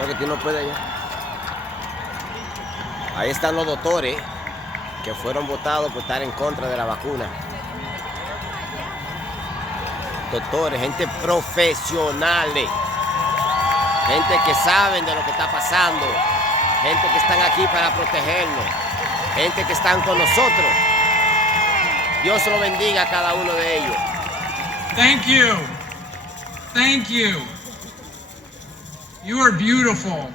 Lo que tú no puedes ya. Ahí están los doctores que fueron votados por estar en contra de la vacuna. Doctores, gente profesionales, gente que saben de lo que está pasando, gente que están aquí para protegernos, gente que están con nosotros. Dios lo bendiga a cada uno de ellos. Thank you. Thank you. You are beautiful.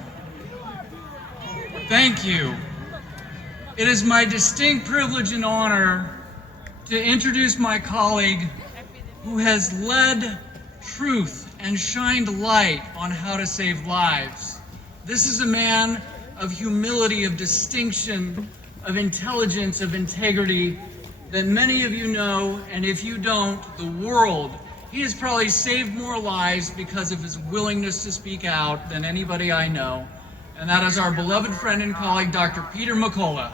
Thank you. It is my distinct privilege and honor to introduce my colleague who has led truth and shined light on how to save lives. This is a man of humility, of distinction, of intelligence, of integrity that many of you know, and if you don't, the world. He has probably saved more lives because of his willingness to speak out than anybody I know, and that is our beloved friend and colleague, Dr. Peter McCullough.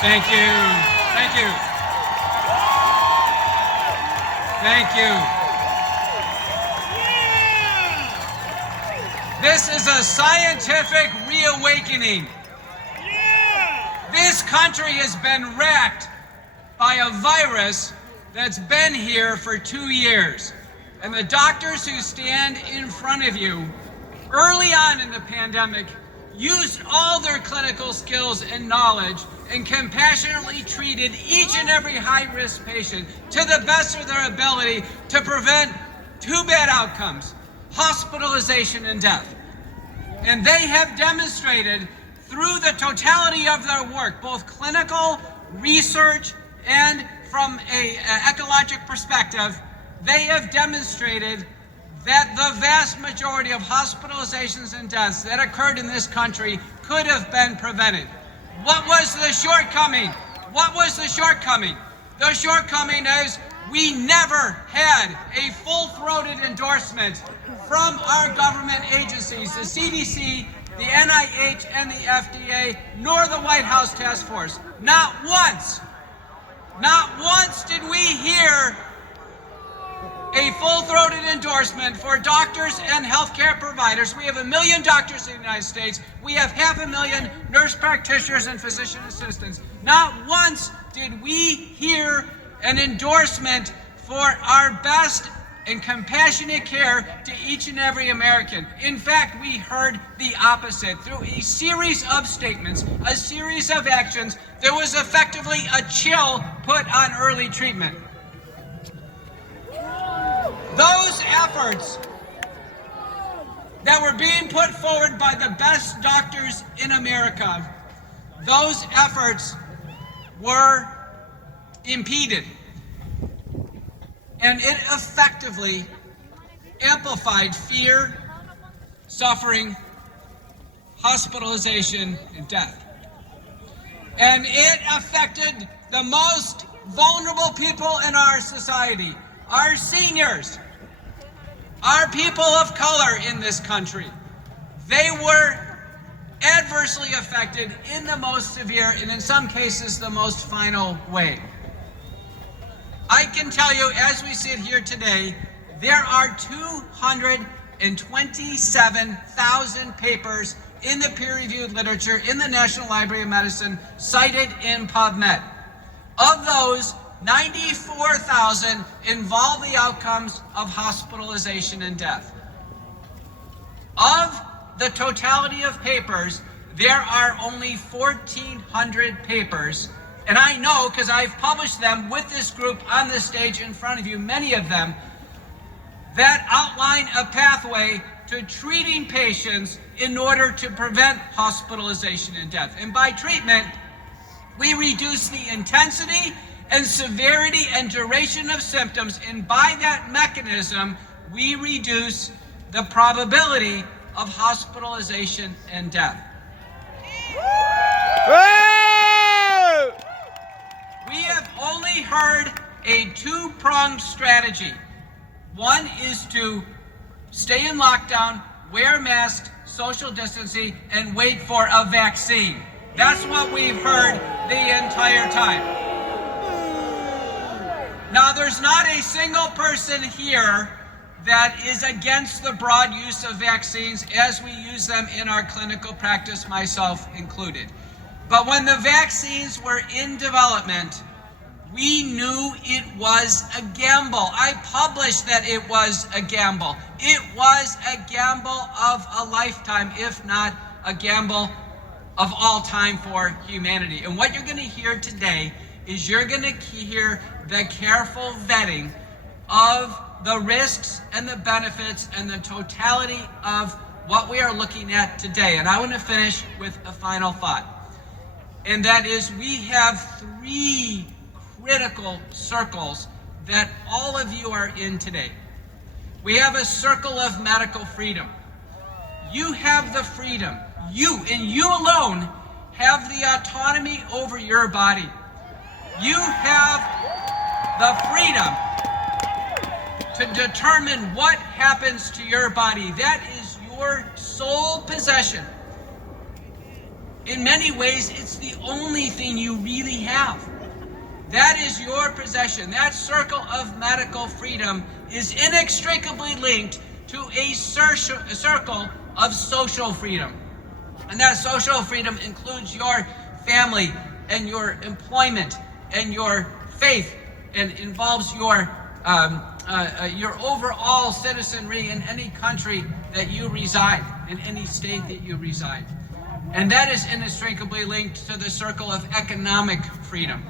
Thank you. Thank you. Thank you. This is a scientific reawakening. This country has been wrecked by a virus that's been here for 2 years. And the doctors who stand in front of you early on in the pandemic used all their clinical skills and knowledge and compassionately treated each and every high-risk patient to the best of their ability to prevent 2 bad outcomes: hospitalization and death. And they have demonstrated through the totality of their work, both clinical, research, and from an ecologic perspective, they have demonstrated that the vast majority of hospitalizations and deaths that occurred in this country could have been prevented. What was the shortcoming? What was the shortcoming? The shortcoming is we never had a full-throated endorsement from our government agencies, the CDC, the NIH, and the FDA, nor the White House Task Force. Not once did we hear a full-throated endorsement for doctors and healthcare providers. We have 1 million doctors in the United States. We have 500,000 nurse practitioners and physician assistants. Not once did we hear an endorsement for our best and compassionate care to each and every American. In fact, we heard the opposite. Through a series of statements, a series of actions, there was effectively a chill put on early treatment. Those efforts that were being put forward by the best doctors in America, those efforts were impeded. And it effectively amplified fear, suffering, hospitalization, and death. And it affected the most vulnerable people in our society, our seniors, our people of color in this country. They were adversely affected in the most severe and in some cases the most final way. I can tell you, as we sit here today, there are 227,000 papers in the peer-reviewed literature in the National Library of Medicine cited in PubMed. Of those, 94,000 involve the outcomes of hospitalization and death. Of the totality of papers, there are only 1,400 papers, and I know because I've published them with this group on this stage in front of you, many of them, that outline a pathway to treating patients in order to prevent hospitalization and death. And by treatment, we reduce the intensity and severity and duration of symptoms, and by that mechanism, we reduce the probability of hospitalization and death. We have only heard a two-pronged strategy. One is to stay in lockdown, wear masks, social distancing, and wait for a vaccine. That's what we've heard the entire time. there's not a single person here that is against the broad use of vaccines as we use them in our clinical practice, myself included. But when the vaccines were in development, we knew it was a gamble. I published that it was a gamble. It was a gamble of a lifetime, if not a gamble of all time for humanity. And what you're going to hear today is you're going to hear the careful vetting of the risks and the benefits and the totality of what we are looking at today. And I want to finish with a final thought. And that is, we have three critical circles that all of you are in today. We have a circle of medical freedom. You have the freedom. You, and you alone, have the autonomy over your body. You have the freedom to determine what happens to your body. That is your sole possession. In many ways, it's the only thing you really have. That is your possession. That circle of medical freedom is inextricably linked to a circle of social freedom. And that social freedom includes your family and your employment and your faith, and involves your overall citizenry in any country that you reside, in any state that you reside. And that is inextricably linked to the circle of economic freedom.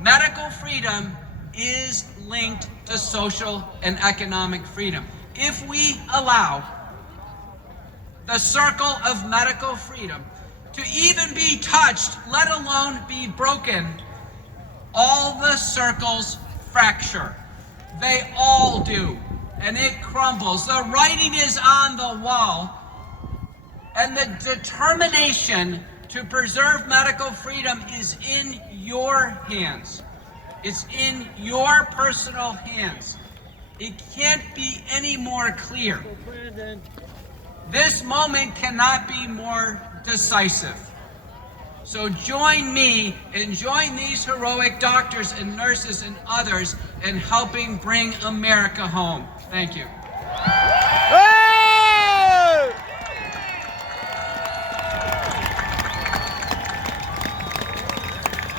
Medical freedom is linked to social and economic freedom. If we allow the circle of medical freedom to even be touched, let alone be broken, all the circles fracture. They all do, and it crumbles. The writing is on the wall, and the determination to preserve medical freedom is in your hands. It's in your personal hands. It can't be any more clear. This moment cannot be more decisive. So join me and join these heroic doctors and nurses and others in helping bring America home. Thank you.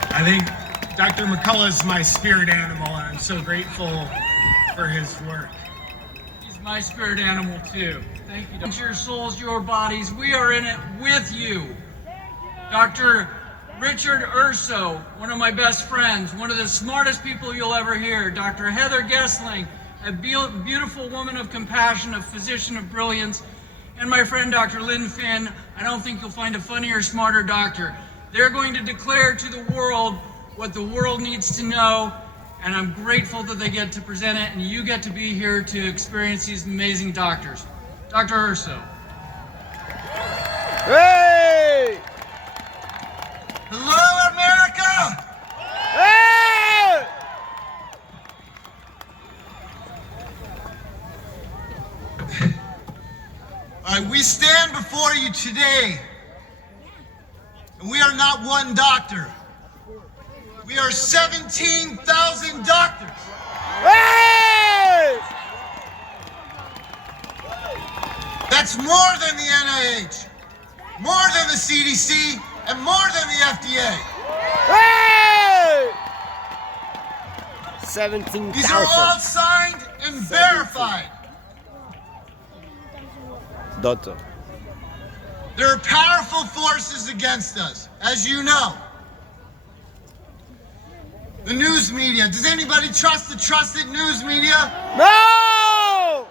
I think Dr. McCullough is my spirit animal, and I'm so grateful for his work. He's my spirit animal too. Thank you. Your souls, your bodies, we are in it with you. Dr. Richard Urso, one of my best friends, one of the smartest people you'll ever hear. Dr. Heather Gessling, a beautiful woman of compassion, a physician of brilliance. And my friend, Dr. Lynn Finn. I don't think you'll find a funnier, smarter doctor. They're going to declare to the world what the world needs to know, and I'm grateful that they get to present it, and you get to be here to experience these amazing doctors. Dr. Urso. Hey! Hello, America! Hey! All right, we stand before you today, and we are not one doctor. We are 17,000 doctors. Hey! That's more than the NIH, more than the CDC, and more than the FDA. Hey! 17,000. These are all signed and verified. Doctor. There are powerful forces against us, as you know. The news media. Does anybody trust the trusted news media? No!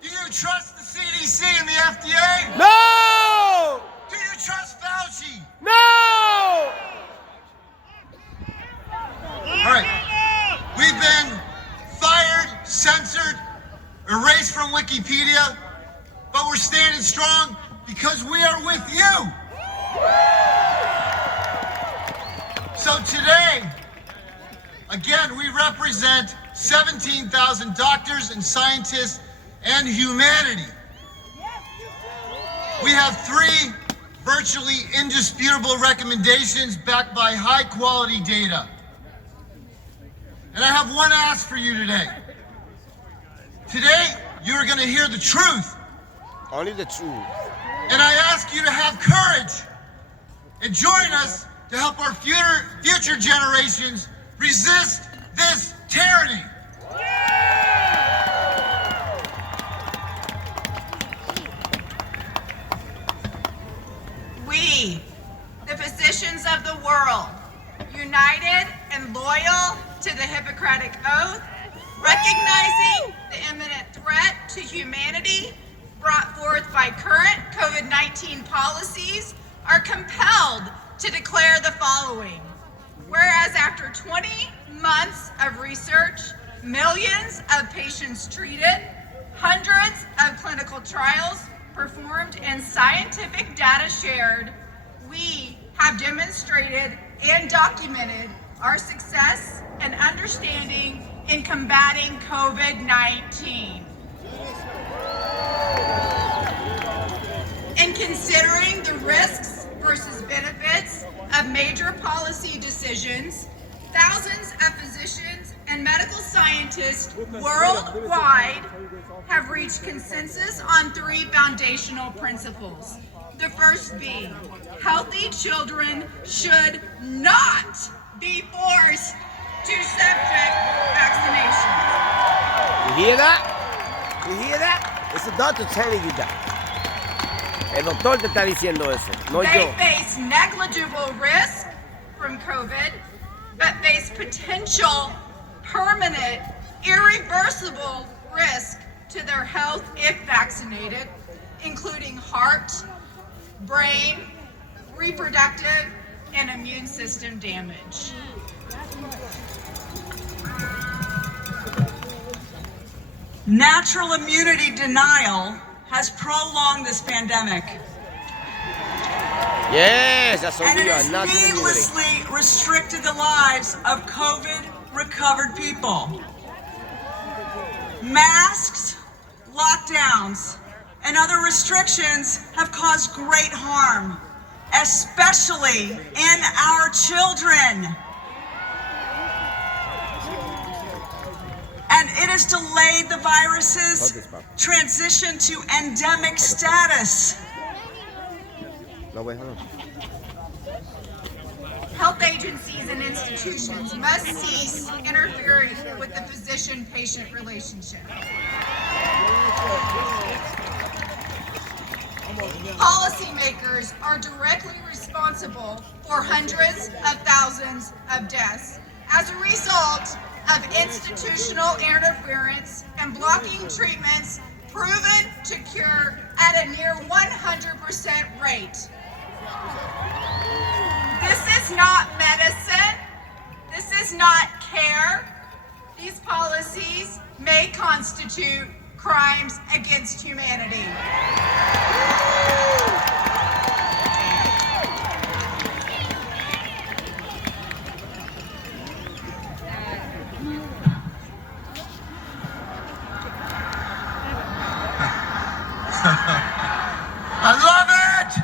Do you trust the CDC and the FDA? No! Do you trust Fauci? No! All right. We've been fired, censored, erased from Wikipedia, but we're standing strong because we are with you. So today, again, we represent 17,000 doctors and scientists and humanity. We have three virtually indisputable recommendations backed by high-quality data. And I have one ask for you today. Today, you are going to hear the truth. Only the truth. And I ask you to have courage and join us to help our future generations resist this tyranny. We, the physicians of the world, united and loyal to the Hippocratic Oath, recognizing the imminent threat to humanity brought forth by current COVID-19 policies, are compelled to declare the following. Whereas after 20 months of research, millions of patients treated, hundreds of clinical trials performed, and scientific data shared, we have demonstrated and documented our success and understanding in combating COVID-19. In considering the risks versus benefits of major policy decisions, thousands of physicians and medical scientists worldwide have reached consensus on 3 foundational principles. The first being, healthy children should not be forced to subject vaccinations. You hear that? You hear that? It's the doctor telling you that. El doctor te está diciendo eso, no They yo. face negligible risk from COVID, but face potential, permanent, irreversible risk to their health if vaccinated, including heart, brain, reproductive, and immune system damage. Natural immunity denial has prolonged this pandemic, Yes, that's what and it we are, has not immunity. needlessly restricted the lives of COVID-recovered people. Masks, lockdowns, and other restrictions have caused great harm, especially in our children. And it has delayed the virus's transition to endemic status. No, wait, hold on. Health agencies and institutions must cease interfering with the physician-patient relationship. Policymakers are directly responsible for hundreds of thousands of deaths as a result of institutional interference and blocking treatments proven to cure at a near 100% rate. This is not medicine. This is not care. These policies may constitute crimes against humanity. I love it!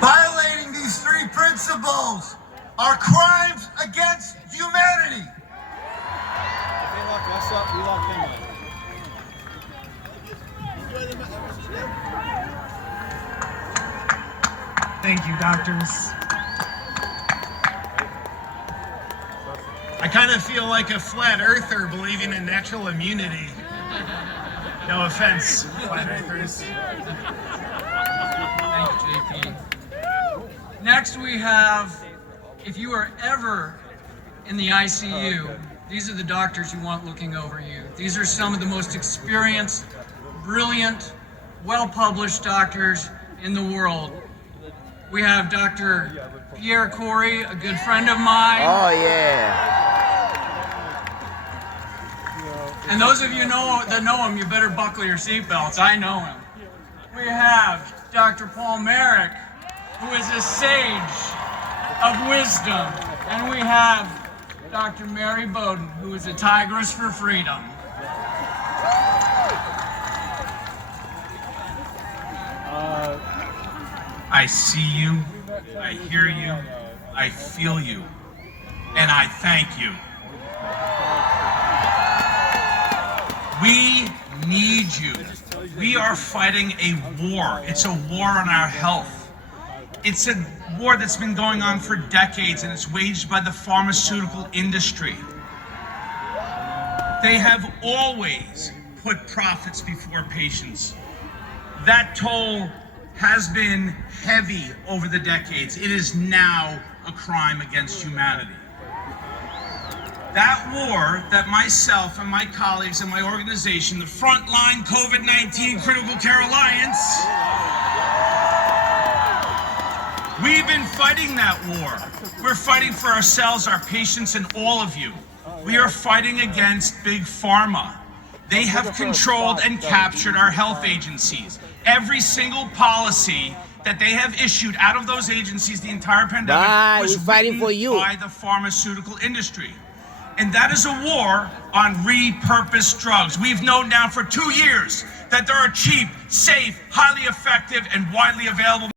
Violating these 3 principles are crimes against humanity. They locked us up, we locked them up. Thank you, doctors. I kind of feel like a flat earther believing in natural immunity. No offense, flat earthers. Thank you, JP. Next we have, if you are ever in the ICU, these are the doctors you want looking over you. These are some of the most experienced, brilliant, well-published doctors in the world. We have Dr. Pierre Corey, a good friend of mine. Oh, yeah. And those of you that know him, you better buckle your seatbelts. I know him. We have Dr. Paul Marik, who is a sage of wisdom. And we have Dr. Mary Bowden, who is a tigress for freedom. I see you, I hear you, I feel you, and I thank you. We need you. We are fighting a war. It's a war on our health. It's a war that's been going on for decades, and it's waged by the pharmaceutical industry. They have always put profits before patients. That toll has been heavy over the decades. It is now a crime against humanity. That war that myself and my colleagues and my organization, the Frontline COVID-19 Critical Care Alliance, we've been fighting that war. We're fighting for ourselves, our patients, and all of you. We are fighting against Big Pharma. They have controlled and captured our health agencies. Every single policy that they have issued out of those agencies the entire pandemic was written by the pharmaceutical industry. And that is a war on repurposed drugs. We've known now for 2 years that there are cheap, safe, highly effective, and widely available